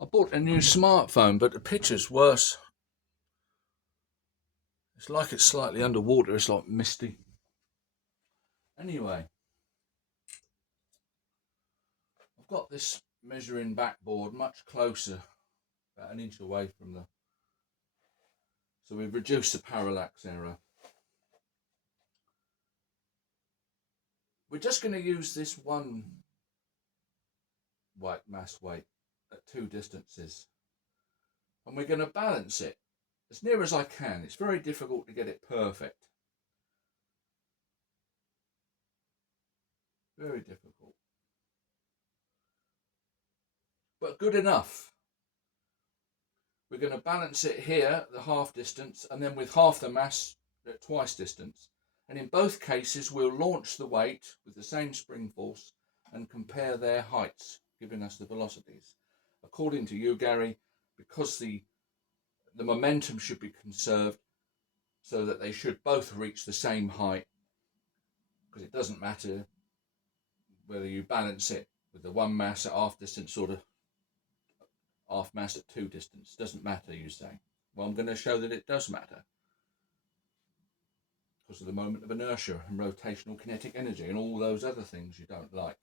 I bought a new smartphone, but the picture's worse. It's like it's slightly underwater. It's like misty. Anyway, I've got this measuring backboard much closer, about an inch away from the... So we've reduced the parallax error. We're just going to use this one white mass weight at two distances. And we're going to balance it as near as I can. It's very difficult to get it perfect. Very difficult. But good enough. We're going to balance it here at the half distance and then with half the mass at twice distance. And in both cases, we'll launch the weight with the same spring force and compare their heights, giving us the velocities. According to you, Gary, because the momentum should be conserved so that they should both reach the same height, because it doesn't matter whether you balance it with the one mass at half distance or the half mass at two distance. Doesn't matter, you say. Well, I'm going to show that it does matter, because of the moment of inertia and rotational kinetic energy and all those other things you don't like.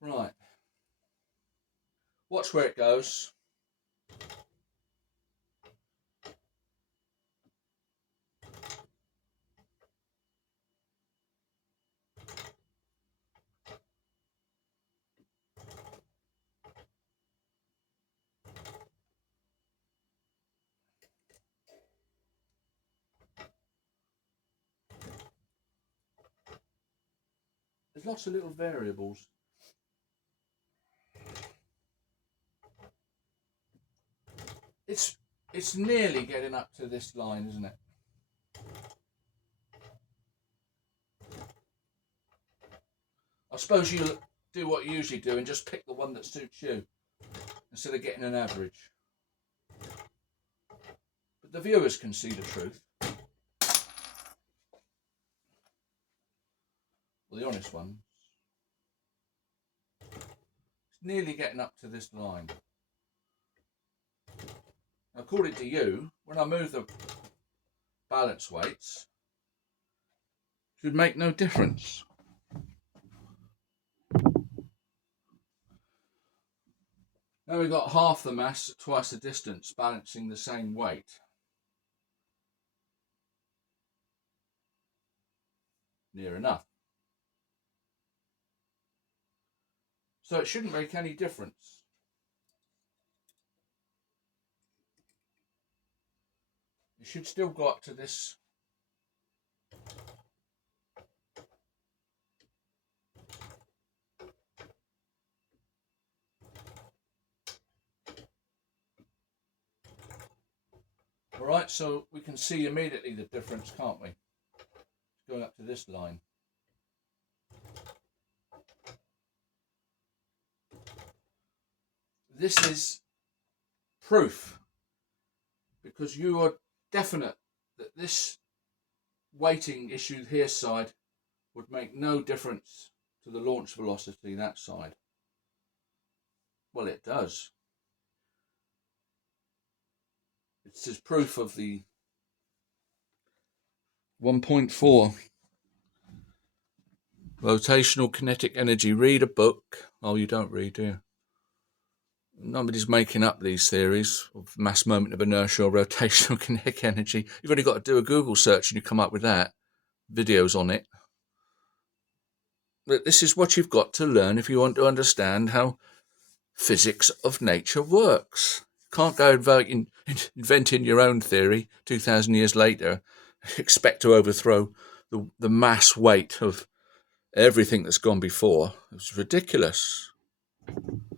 Right. Watch where it goes. There's lots of little variables. It's nearly getting up to this line, isn't it? I suppose you'll do what you usually do and just pick the one that suits you instead of getting an average. But the viewers can see the truth. Well, the honest ones. It's nearly getting up to this line. According to you, when I move the balance weights, it should make no difference. Now we've got half the mass at twice the distance, balancing the same weight. Near enough. So it shouldn't make any difference. It should still go up to this. All right, so we can see immediately the difference, can't we? It's going up to this line. This is proof, because you are definite that this weighting issue here side would make no difference to the launch velocity that side. Well, it does. It's just proof of the 1.4 rotational kinetic energy. Read a book. Oh, you don't read, do you? Nobody's making up these theories of mass moment of inertia or rotational kinetic energy. You've only got to do a Google search and you come up with that. Videos on it. But this is what you've got to learn if you want to understand how physics of nature works. You can't go inventing your own theory 2,000 years later, expect to overthrow the mass weight of everything that's gone before. It's ridiculous.